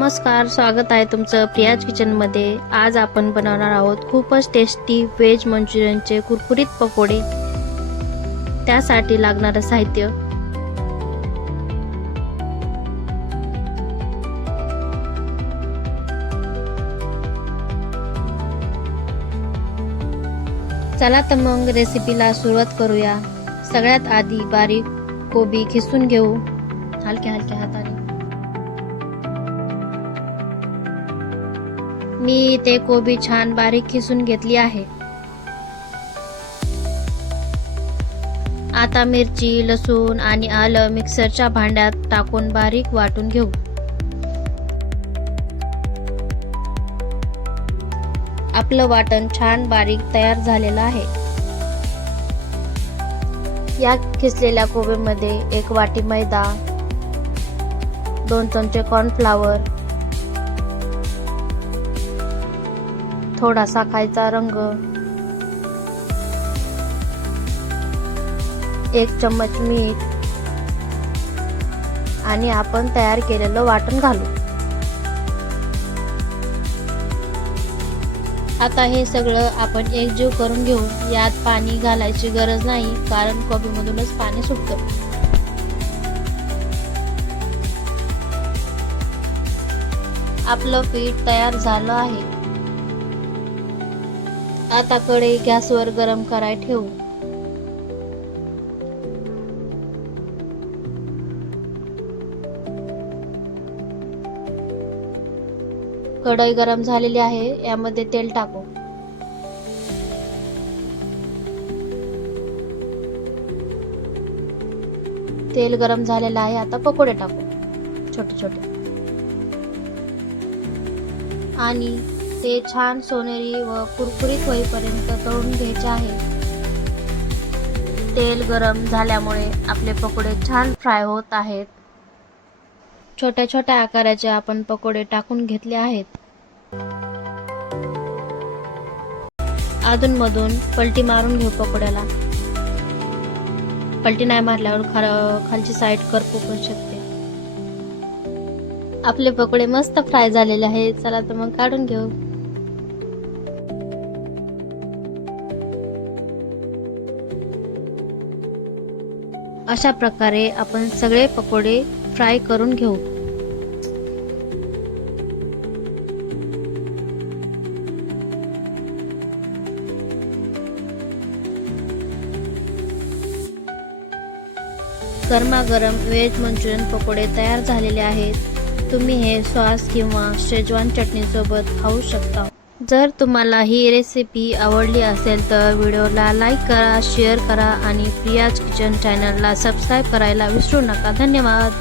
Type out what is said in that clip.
नमस्कार, स्वागत आहे तुमचं प्रियाज किचनमध्ये। आज आपण बनवणार आहोत खूपच टेस्टी व्हेज मंचुरियनचे कुरकुरीत पकोडे। त्यासाठी लागणारं साहित्य: चला तर मग रेसिपीला सुरुवात करूया। सगळ्यात आधी बारीक कोबी खिसून घेऊ हलक्या हलक्या हाताने। मी ते कोबी छान बारीक खिसून घेतली आहे। आता मिरची, लसूण आणि आलं मिक्सरच्या भांड्यात टाकून बारीक वाटून घेऊ। आपलं वाटण छान बारीक तयार झालेलं आहे। या खिसलेल्या कोबीमध्ये 1 वाटी मैदा, 2 चमचे कॉर्नफ्लॉवर, थोडासा खायचा रंग, 1 चम्मच मीठ आणि आपण तयार केलेलं वाटण घालू। आता हे सगळं आपण एकजीव करून घेऊ। यात पाणी घालायची गरज नाही, कारण कोबीमधूनच पाणी सुटतं। आपलं पीठ तयार झालं आहे। आता कढई गॅसवर गरम करायला ठेवू। कढई गरम झालेली आहे, यामध्ये तेल टाकू। तेल गरम झालेलं आहे, आता पकोडे टाकू छोटे छोटे आणि ते छान सोनेरी व कुरकुरीत होईपर्यंत तळून घ्यायचे आहे। तेल गरम झाल्यामुळे आपले पकोडे छान फ्राय होत आहेत। छोट्या छोट्या आकाराचे आपण पकोडे टाकून घेतले आहेत। अधूनमधून पलटी मारून घेऊ पकोड्याला। पलटी नाही मारल्यावर खालची साईड करपू पण शकते। आपले पकोडे मस्त फ्राय झालेले आहेत। चला तर मग काढून घेऊ। अशा प्रकारे आपण सगळे पकोडे फ्राय करून घेऊ। गरमागरम व्हेज मंचुरियन पकोडे तयार झालेले आहेत। तुम्ही हे सॉस किंवा शेजवान चटणी सोबत खाऊ शकता। जर तुम्हाला ही रेसिपी आवडली असेल तर व्हिडिओला लाईक करा, शेअर करा आणि प्रियाज किचन चॅनलला सबस्क्राईब करायला विसरू नका। धन्यवाद।